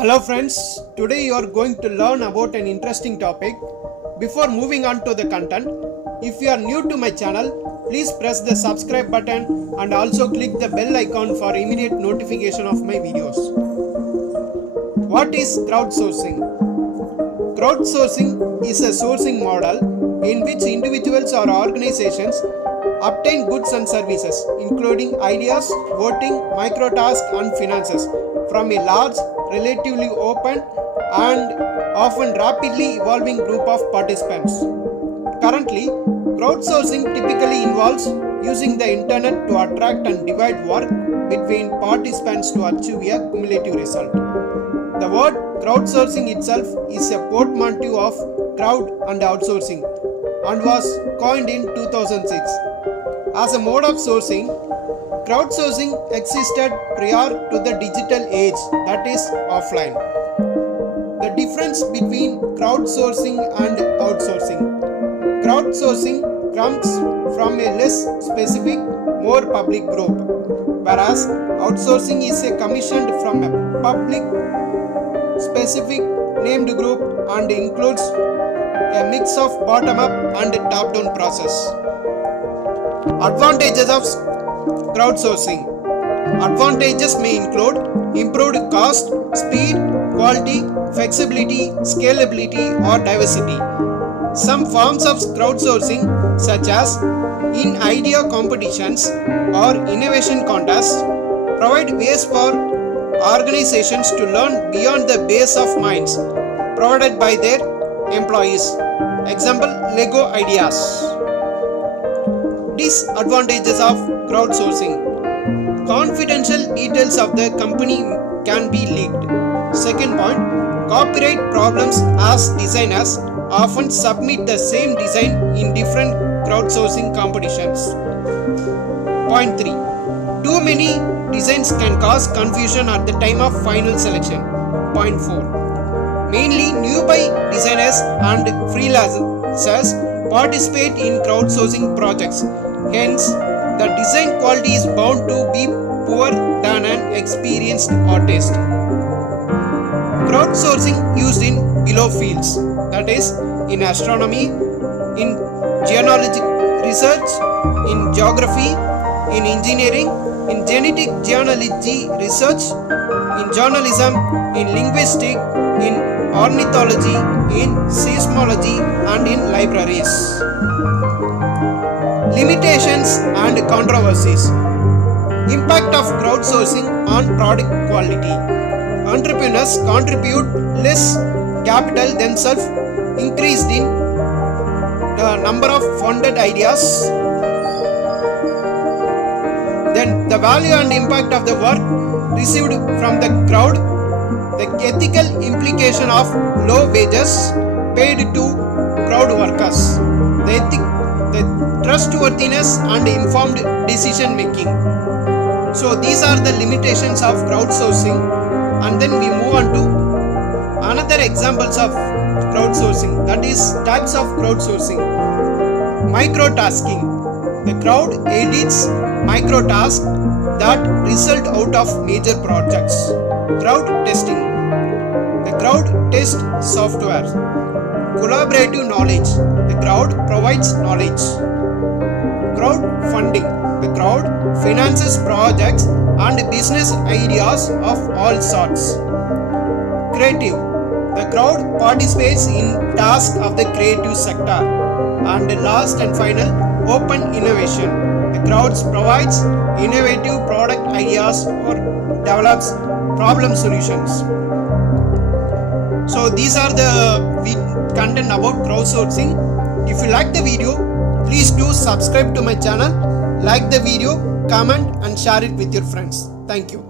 Hello friends, today you are going to learn about an interesting topic. Before moving on to the content, if you are new to my channel, please press the subscribe button and also click the bell icon for immediate notification of my videos. What is crowdsourcing? Crowdsourcing is a sourcing model in which individuals or organizations obtain goods and services, including ideas, voting, microtasks, and finances, from a large, relatively open, and often rapidly evolving group of participants. Currently, crowdsourcing typically involves using the internet to attract and divide work between participants to achieve a cumulative result. The word crowdsourcing itself is a portmanteau of crowd and outsourcing and was coined in 2006. As a mode of sourcing, crowdsourcing existed prior to the digital age, that is offline. The difference between crowdsourcing and outsourcing. Crowdsourcing comes from a less specific, more public group, whereas outsourcing is commissioned from a public, specific, named group and includes a mix of bottom-up and top-down process. Advantages of crowdsourcing. Advantages may include improved cost, speed, quality, flexibility, scalability, or diversity. Some forms of crowdsourcing, such as in-idea competitions or innovation contests, provide ways for organizations to learn beyond the base of minds provided by their employees. Example, Lego ideas. Disadvantages of crowdsourcing. Confidential details of the company can be leaked. Second point, copyright problems as designers often submit the same design in different crowdsourcing competitions. Point 3. Too many designs can cause confusion at the time of final selection. Point 4. Mainly newbie designers and freelancers participate in crowdsourcing projects. Hence, the design quality is bound to be poor than an experienced artist. Crowdsourcing used in below fields, that is, in astronomy, in genealogic research, in geography, in engineering, in genetic genealogy research, in journalism, in linguistics, in ornithology, in seismology, and in libraries. Limitations and controversies. Impact of crowdsourcing on product quality. Entrepreneurs contribute less capital themselves, increased in the number of funded ideas. Then the value and impact of the work received from the crowd. The ethical implication of low wages paid to crowd workers. The trustworthiness and informed decision making. So these are the limitations of crowdsourcing, and then we move on to another examples of crowdsourcing, that is types of crowdsourcing. Microtasking. The crowd edits microtasks that result out of major projects. Crowd testing. The crowd tests software. Collaborative knowledge. The crowd provides knowledge. Crowdfunding. The crowd finances projects and business ideas of all sorts. Creative. The crowd participates in tasks of the creative sector. And last and final, open innovation. The crowd provides innovative product ideas or develops problem solutions. So these are the content about crowdsourcing. If you like the video, please do subscribe to my channel, like the video, comment and share it with your friends. Thank you.